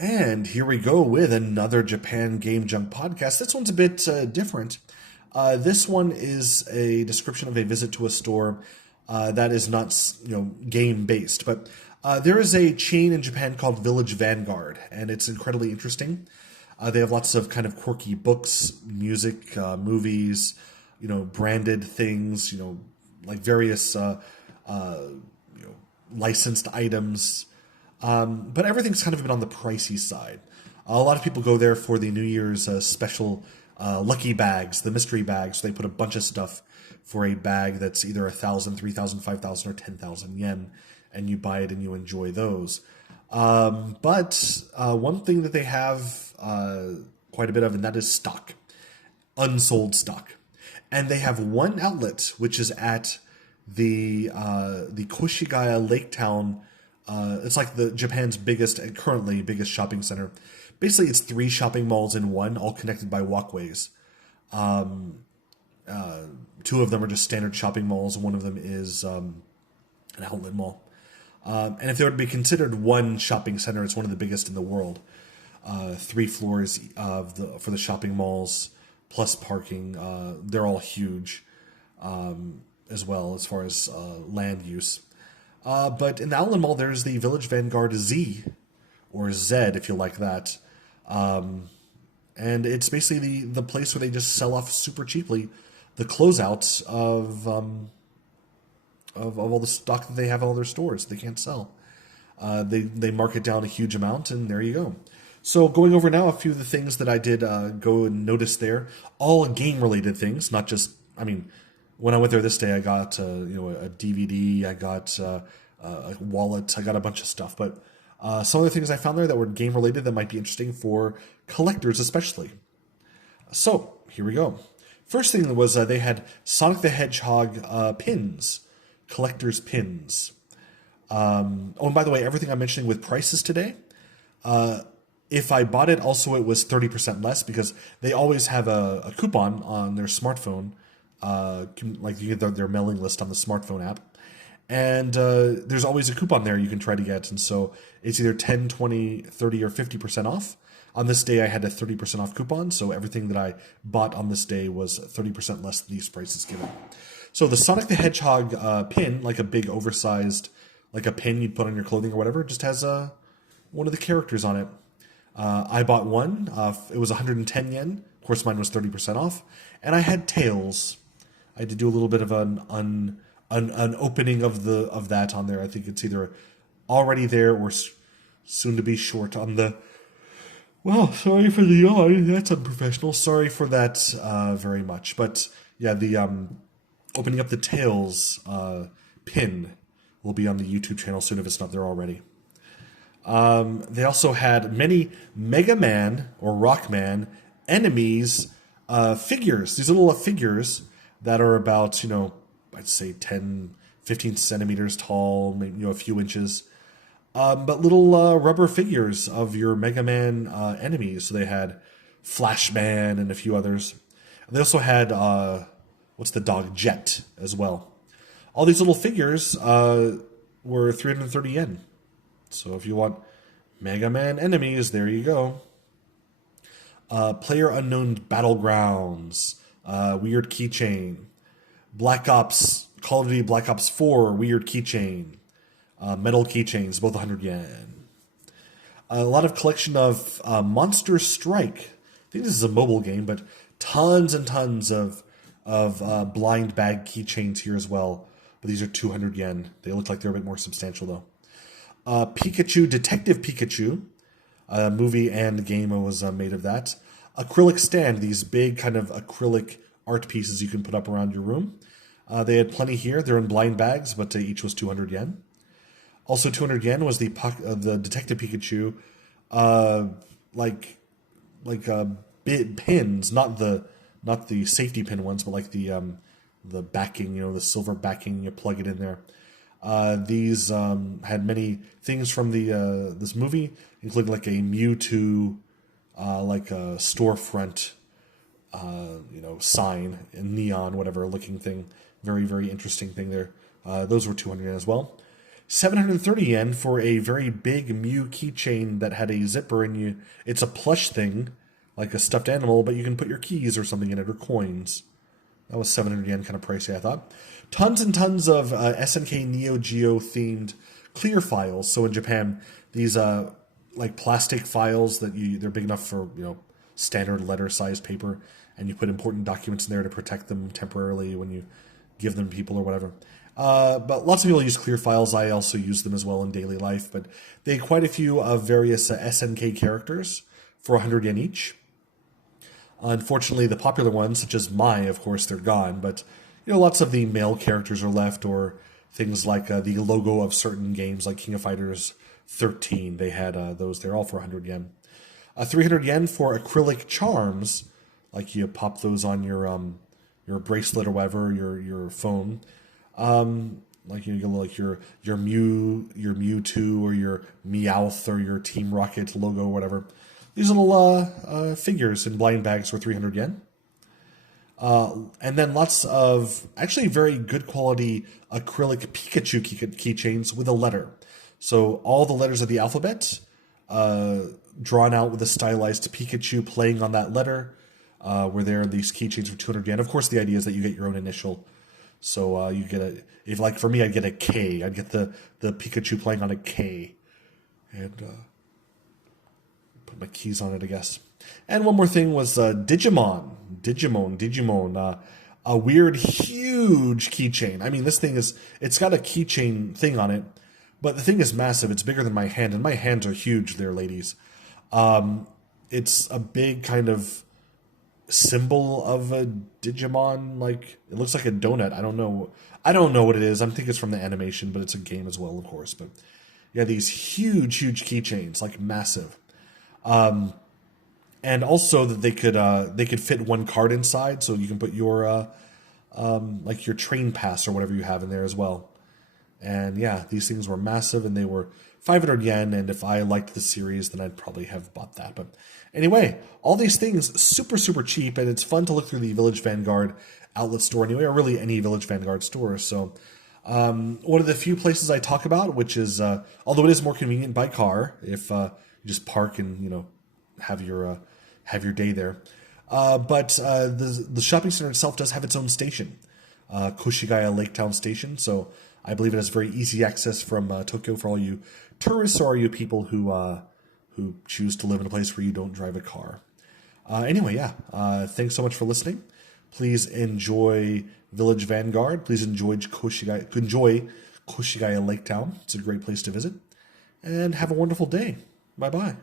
And here we go with another Japan Game Junk podcast. This one's a bit different. This one is a description of a visit to a store that is not, game based, but there is a chain in Japan called Village Vanguard, and it's incredibly interesting. They have lots of kind of quirky books, music, movies, branded things, like various licensed items. But everything's kind of been on the pricey side. A lot of people go there for the New Year's special lucky bags, the mystery bags. They put a bunch of stuff for a bag that's either 1,000, 3,000, 5,000, or 10,000 yen, and you buy it and you enjoy those. But one thing that they have quite a bit of, and that is stock, unsold stock. And they have one outlet, which is at the Koshigaya Lake Town. It's like the Japan's biggest and currently biggest shopping center. Basically, it's three shopping malls in one, all connected by walkways. Two of them are just standard shopping malls. One of them is an outlet mall. And if they were to be considered one shopping center, it's one of the biggest in the world. 3 floors for the shopping malls, plus parking. They're all huge as well as far as land use. But in the outlet mall, there's the Village Vanguard Z, or Z if you like that. And it's basically the place where they just sell off super cheaply the closeouts of all the stock that they have in all their stores they can't sell. They mark it down a huge amount, and there you go. So going over now a few of the things that I did go and notice there, all game-related things, not just, when I went there this day, I got a DVD, I got a wallet, I got a bunch of stuff. But some of the things I found there that were game related that might be interesting for collectors, especially. So here we go. First thing was they had Sonic the Hedgehog pins, collector's pins. And by the way, everything I'm mentioning with prices today. If I bought it, also it was 30% less because they always have a coupon on their smartphone. Like you get their mailing list on the smartphone app, and there's always a coupon there you can try to get, and so it's either 10, 20, 30, or 50% off. On this day I had a 30% off coupon, so everything that I bought on this day was 30% less than these prices given. So the Sonic the Hedgehog pin, like a big oversized, like a pin you'd put on your clothing or whatever, just has one of the characters on it. I bought one, it was 110 yen, of course mine was 30% off, and I had Tails. I had to do a little bit of an opening of that on there. I think it's either already there or soon to be short on the. Well, sorry for the yawn. That's unprofessional. Sorry for that very much. But yeah, the opening up the Tails pin will be on the YouTube channel soon if it's not there already. They also had many Mega Man or Rockman enemies figures. These little figures that are about, I'd say 10, 15 centimeters tall, maybe, a few inches. But little rubber figures of your Mega Man enemies. So they had Flashman and a few others. They also had, what's the dog? Jet as well. All these little figures were 330 yen. So if you want Mega Man enemies, there you go. Player Unknown Battlegrounds. Weird keychain. Call of Duty Black Ops 4, weird keychain. Metal keychains, both 100 yen. A lot of collection of Monster Strike. I think this is a mobile game, but tons and tons of blind bag keychains here as well. But these are 200 yen. They look like they're a bit more substantial, though. Pikachu, Detective Pikachu. Movie and game was made of that. Acrylic stand, these big kind of acrylic art pieces you can put up around your room. They had plenty here. They're in blind bags, but each was 200 yen. Also 200 yen was the Detective Pikachu, pins, not the safety pin ones, but like the backing, the silver backing. You plug it in there. These had many things from this movie, including like a Mewtwo, like a storefront, sign in neon, whatever looking thing. Very, very interesting thing there. Those were 200 yen as well. 730 yen for a very big Mew keychain that had a zipper, and it's a plush thing, like a stuffed animal, but you can put your keys or something in it, or coins. That was 700 yen, kind of pricey, I thought. Tons and tons of SNK Neo Geo themed clear files. So in Japan, these like plastic files they're big enough for standard letter sized paper, and you put important documents in there to protect them temporarily when you give them to people or whatever. But lots of people use clear files. I also use them as well in daily life. But they had quite a few of various SNK characters for 100 yen each. Unfortunately, the popular ones, such as Mai, of course, they're gone. But lots of the male characters are left, or things like the logo of certain games, like King of Fighters 13. They had those. They're all for 100 yen. 300 yen for acrylic charms, like you pop those on your bracelet or whatever, your phone. Like you get like your Mewtwo or your Meowth or your Team Rocket logo or whatever. These little figures in blind bags for 300 yen. And then lots of actually very good quality acrylic Pikachu keychains with a letter. So all the letters of the alphabet drawn out with a stylized Pikachu playing on that letter. Where there are these keychains for 200 yen. Of course, the idea is that you get your own initial. So you get if like for me, I'd get a K. I'd get the Pikachu playing on a K. And put my keys on it, I guess. And one more thing was Digimon. A weird, huge keychain. I mean, this thing it's got a keychain thing on it, but the thing is massive. It's bigger than my hand, and my hands are huge there, ladies. It's a big kind of symbol of a Digimon, like it looks like a donut. I don't know what it is. I'm thinking it's from the animation, but it's a game as well, of course. But yeah, these huge keychains, like massive. And also that they could fit one card inside, so you can put your like your train pass or whatever you have in there as well. And yeah, these things were massive, and they were 500 yen. And if I liked the series, then I'd probably have bought that. But anyway, all these things super cheap, and it's fun to look through the Village Vanguard outlet store anyway, or really any Village Vanguard store. So one of the few places I talk about, which is although it is more convenient by car if you just park and have your day there. But the shopping center itself does have its own station, Koshigaya Lake Town Station. So I believe it has very easy access from Tokyo for all you tourists or all you people who choose to live in a place where you don't drive a car. Anyway, yeah. Thanks so much for listening. Please enjoy Village Vanguard. Please enjoy Koshigaya Lake Town. It's a great place to visit. And have a wonderful day. Bye-bye.